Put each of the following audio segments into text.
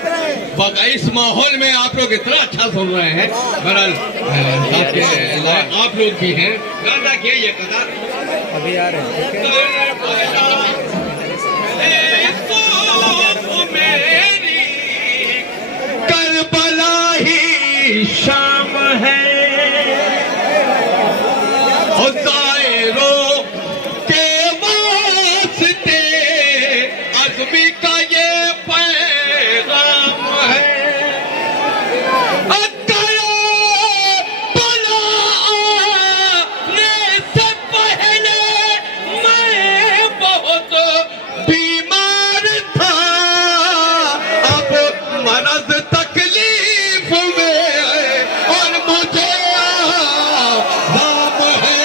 इस माहौल में आप लोग इतना अच्छा सुन रहे हैं, बहरहाल आप लोग भी हैं, गाना किए ये कदा अभी आ रहे हैं मेरी करबला ही शाम है, दायरों के वास्ते अज़मी का ये पैगाम है। करबला से पहले मैं बहुत बीमार था, अब मरज तकलीफ में है और मुझे आराम है,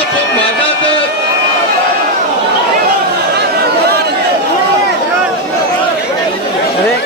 अब मरज अरे